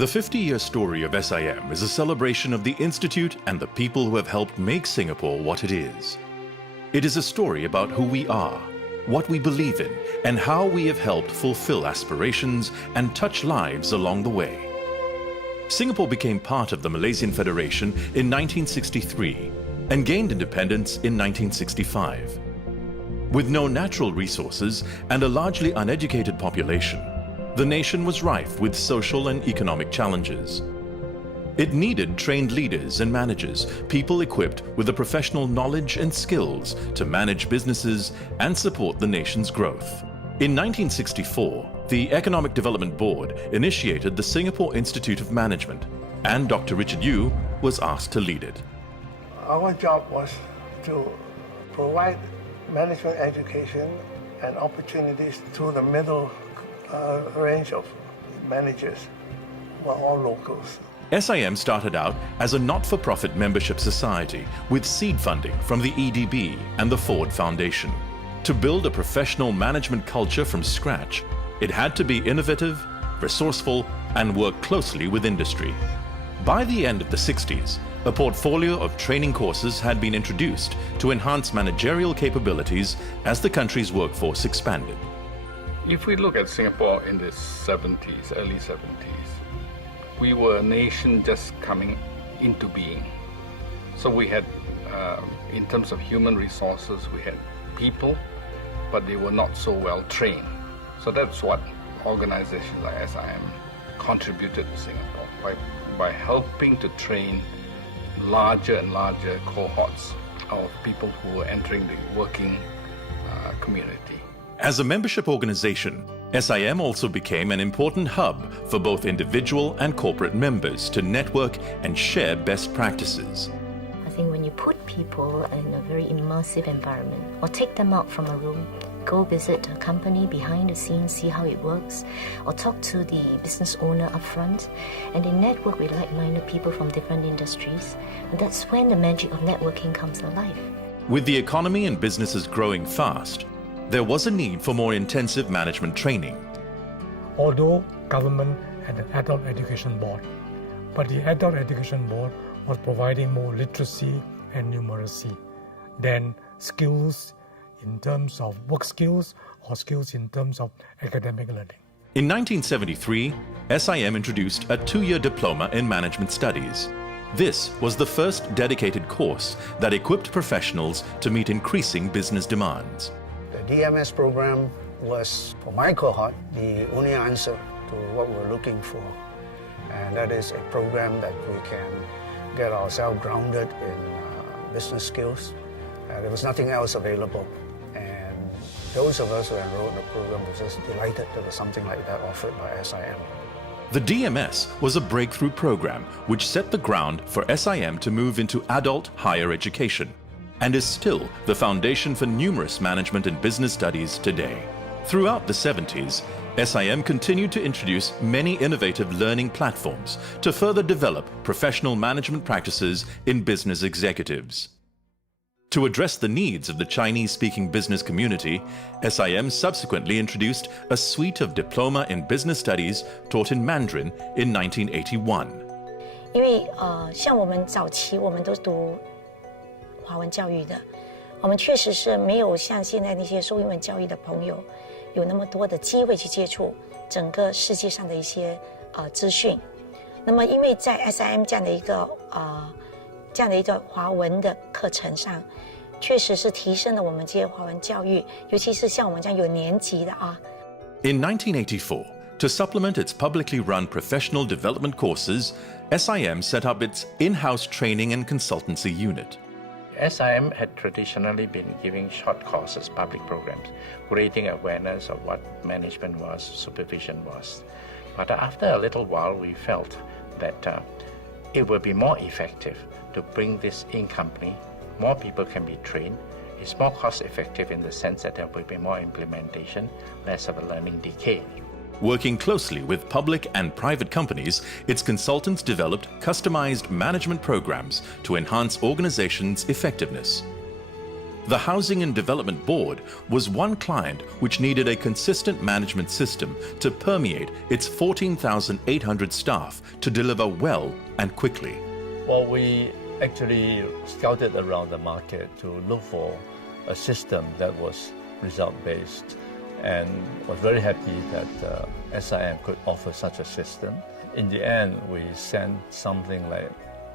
The 50-year story of SIM is a celebration of the Institute and the people who have helped make Singapore what it is. It is a story about who we are, what we believe in, and how we have helped fulfill aspirations and touch lives along the way. Singapore became part of the Malaysian Federation in 1963 and gained independence in 1965. With no natural resources and a largely uneducated population, the nation was rife with social and economic challenges. It needed trained leaders and managers, people equipped with the professional knowledge and skills to manage businesses and support the nation's growth. In 1964, the Economic Development Board initiated the Singapore Institute of Management, and Dr. Richard Yu was asked to lead it. Our job was to provide management education and opportunities to the middle range of managers who are all locals. SIM started out as a not-for-profit membership society with seed funding from the EDB and the Ford Foundation. To build a professional management culture from scratch, it had to be innovative, resourceful, and work closely with industry. By the end of the 60s, a portfolio of training courses had been introduced to enhance managerial capabilities as the country's workforce expanded. If we look at Singapore in the 70s, early 70s, we were a nation just coming into being. So we had, in terms of human resources, we had people, but they were not so well trained. So that's what organizations like SIM contributed to Singapore by helping to train larger and larger cohorts of people who were entering the working community. As a membership organization, SIM also became an important hub for both individual and corporate members to network and share best practices. I think when you put people in a very immersive environment, or take them out from a room, go visit a company behind the scenes, see how it works, or talk to the business owner up front, and they network with like-minded people from different industries, and that's when the magic of networking comes alive. With the economy and businesses growing fast, there was a need for more intensive management training. Although government had an adult education board, but the adult education board was providing more literacy and numeracy than skills in terms of work skills or skills in terms of academic learning. In 1973, SIM introduced a 2-year diploma in management studies. This was the first dedicated course that equipped professionals to meet increasing business demands. The DMS program was, for my cohort, the only answer to what we're looking for. And that is a program that we can get ourselves grounded in business skills. There was nothing else available. And those of us who enrolled in the program were just delighted there was something like that offered by SIM. The DMS was a breakthrough program which set the ground for SIM to move into adult higher education, and is still the foundation for numerous management and business studies today. Throughout the 70s, SIM continued to introduce many innovative learning platforms to further develop professional management practices in business executives. To address the needs of the Chinese-speaking business community, SIM subsequently introduced a suite of diploma in business studies taught in Mandarin in 1981. 因为像我们早期我们都读华文教育的，我们确实是没有像现在那些受英文教育的朋友有那么多的机会去接触整个世界上的一些资讯。那么因为在 SIM 这样的一个华文的课程上，确实是提升了我们这些华文教育，尤其是像我们这样有年级的啊。In 1984, to supplement its publicly run professional development courses, SIM set up its in-house training and consultancy unit. SIM had traditionally been giving short courses, public programs, creating awareness of what management was, supervision was. But after a little while, we felt that it would be more effective to bring this in company. More people can be trained. It's more cost effective in the sense that there will be more implementation, less of a learning decay. Working closely with public and private companies, its consultants developed customized management programs to enhance organizations' effectiveness. the Housing and Development Board was one client which needed a consistent management system to permeate its 14,800 staff to deliver well and quickly. Well, we actually scouted around the market to look for a system that was result-based, and was very happy that SIM could offer such a system. In the end, we sent something like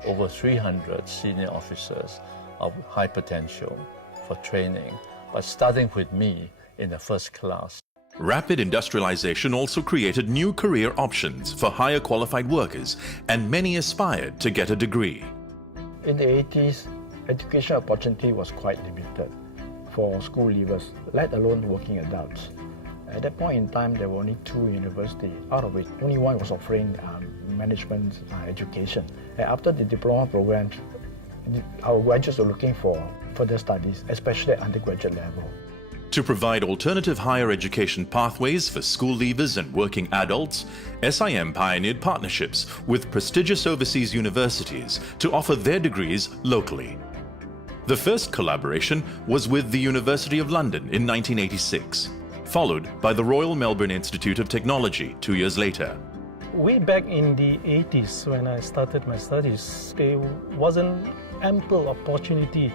over 300 senior officers of high potential for training, but starting with me in the first class. Rapid industrialization also created new career options for higher qualified workers, and many aspired to get a degree. In the 80s, education opportunity was quite limited for school leavers, let alone working adults. At that point in time, there were only 2 universities, out of which only one was offering management education. And after the diploma programs, our graduates were looking for further studies, especially at undergraduate level. To provide alternative higher education pathways for school leavers and working adults, SIM pioneered partnerships with prestigious overseas universities to offer their degrees locally. The first collaboration was with the University of London in 1986, followed by the Royal Melbourne Institute of Technology 2 years later. Way back in the 80s, when I started my studies, there wasn't ample opportunity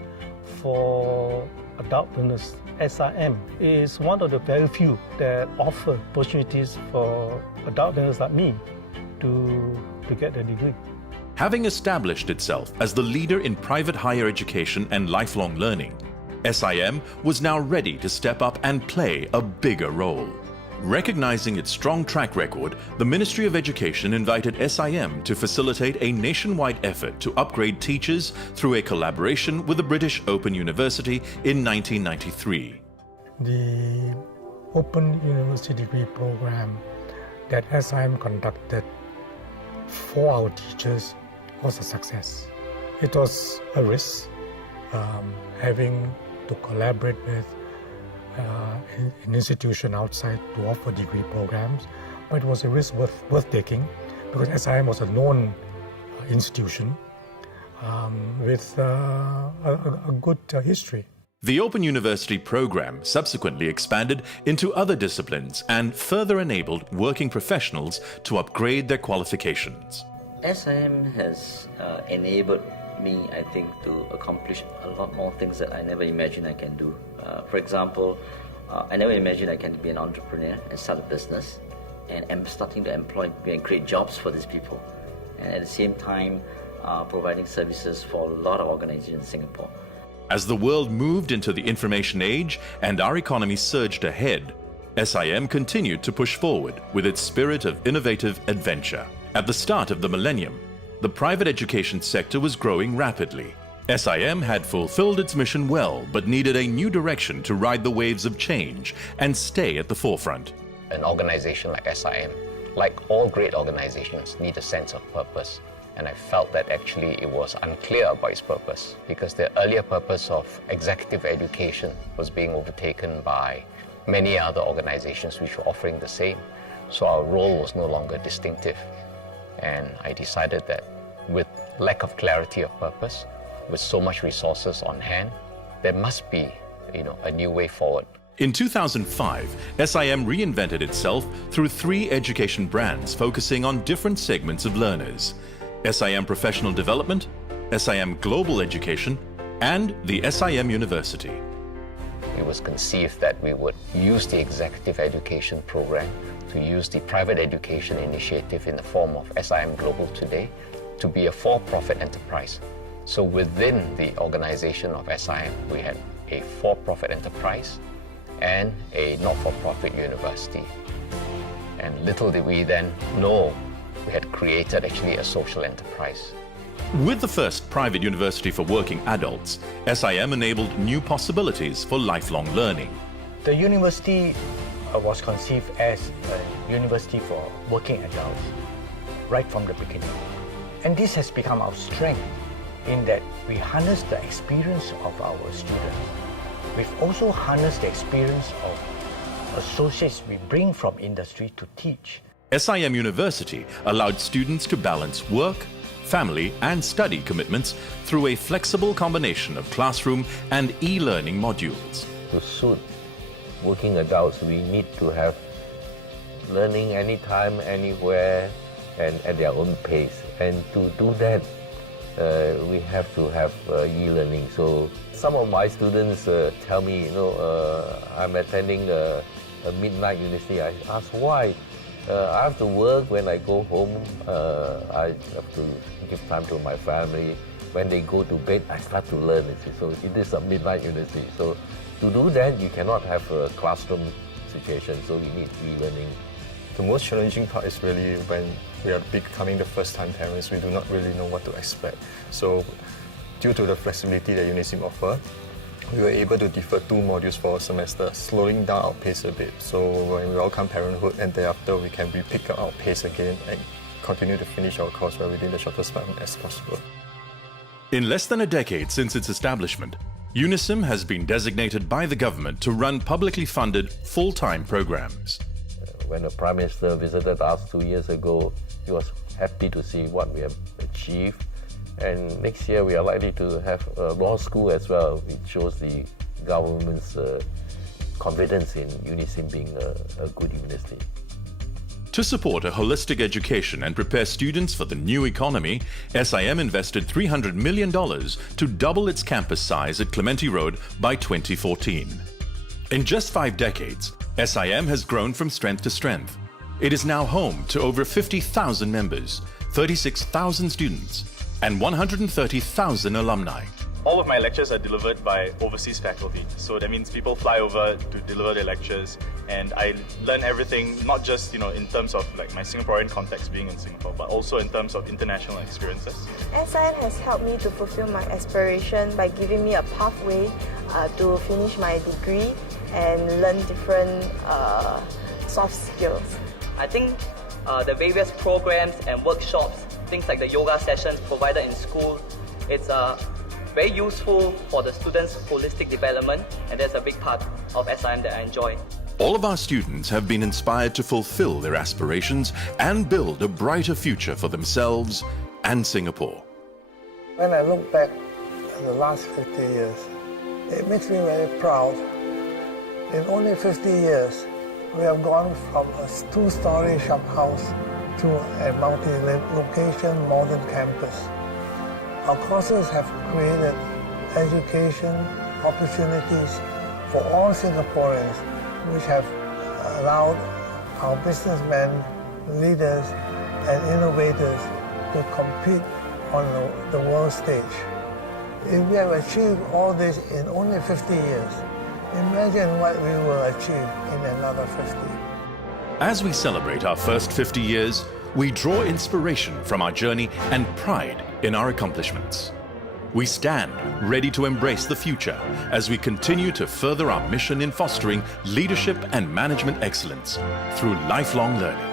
for adult learners. SIM is one of the very few that offer opportunities for adult learners like me to get a degree. Having established itself as the leader in private higher education and lifelong learning, SIM was now ready to step up and play a bigger role. Recognizing its strong track record, the Ministry of Education invited SIM to facilitate a nationwide effort to upgrade teachers through a collaboration with the British Open University in 1993. The Open University degree program that SIM conducted for our teachers was a success. It was a risk having to collaborate with an institution outside to offer degree programs, but it was a risk worth taking because SIM was a known institution with a good history. The Open University program subsequently expanded into other disciplines and further enabled working professionals to upgrade their qualifications. SIM has enabled me, I think, to accomplish a lot more things that I never imagined I can do. For example, I never imagined I can be an entrepreneur and start a business, and I'm starting to employ and create jobs for these people, and at the same time providing services for a lot of organizations in Singapore. As the world moved into the information age and our economy surged ahead, SIM continued to push forward with its spirit of innovative adventure. At the start of the millennium, the private education sector was growing rapidly. SIM had fulfilled its mission well, but needed a new direction to ride the waves of change and stay at the forefront. An organization like SIM, like all great organizations, need a sense of purpose. And I felt that actually it was unclear about its purpose because the earlier purpose of executive education was being overtaken by many other organizations which were offering the same. So our role was no longer distinctive. And I decided that with lack of clarity of purpose, with so much resources on hand, there must be, a new way forward. In 2005, SIM reinvented itself through 3 education brands focusing on different segments of learners: SIM Professional Development, SIM Global Education, and the SIM University. It was conceived that we would use the executive education program to use the private education initiative in the form of SIM Global today to be a for-profit enterprise. So within the organization of SIM, we had a for-profit enterprise and a not-for-profit university. And little did we then know we had created actually a social enterprise. With the first private university for working adults, SIM enabled new possibilities for lifelong learning. The university was conceived as a university for working adults right from the beginning. And this has become our strength in that we harness the experience of our students. We've also harnessed the experience of associates we bring from industry to teach. SIM University allowed students to balance work, family, and study commitments through a flexible combination of classroom and e-learning modules. To suit working adults, we need to have learning anytime, anywhere, and at their own pace. And to do that, we have to have e-learning. So some of my students tell me, I'm attending a midnight university. I ask why. I have to work when I go home. I have to give time to my family. When they go to bed, I start to learn. So it is a midnight university. So to do that, you cannot have a classroom situation. So you need e-learning. The most challenging part is really when we are becoming the first-time parents, we do not really know what to expect. So due to the flexibility that UNISIM offer, we were able to defer 2 modules for a semester, slowing down our pace a bit. So when we welcome parenthood and thereafter we can pick up our pace again and continue to finish our course within the shortest time as possible. In less than a decade since its establishment, UNISIM has been designated by the government to run publicly funded full-time programs. When the Prime Minister visited us 2 years ago, he was happy to see what we have achieved. And next year we are likely to have a law school as well, which shows the government's confidence in UNISIM being a good university. To support a holistic education and prepare students for the new economy, SIM invested $300 million to double its campus size at Clementi Road by 2014. In just 5 decades, SIM has grown from strength to strength. It is now home to over 50,000 members, 36,000 students, and 130,000 alumni. All of my lectures are delivered by overseas faculty. So that means people fly over to deliver their lectures, and I learn everything, not just in terms of like my Singaporean context being in Singapore, but also in terms of international experiences. SIM has helped me to fulfill my aspiration by giving me a pathway to finish my degree and learn different soft skills. I think the various programs and workshops, things like the yoga sessions provided in school, it's very useful for the students' holistic development, and that's a big part of SIM that I enjoy. All of our students have been inspired to fulfill their aspirations and build a brighter future for themselves and Singapore. When I look back at the last 50 years, it makes me very proud. In only 50 years, we have gone from a 2-story shop house to a multi-location modern campus. Our courses have created education opportunities for all Singaporeans, which have allowed our businessmen, leaders, and innovators to compete on the world stage. If we have achieved all this in only 50 years, imagine what we will achieve in another 50. As we celebrate our first 50 years, we draw inspiration from our journey and pride in our accomplishments. We stand ready to embrace the future as we continue to further our mission in fostering leadership and management excellence through lifelong learning.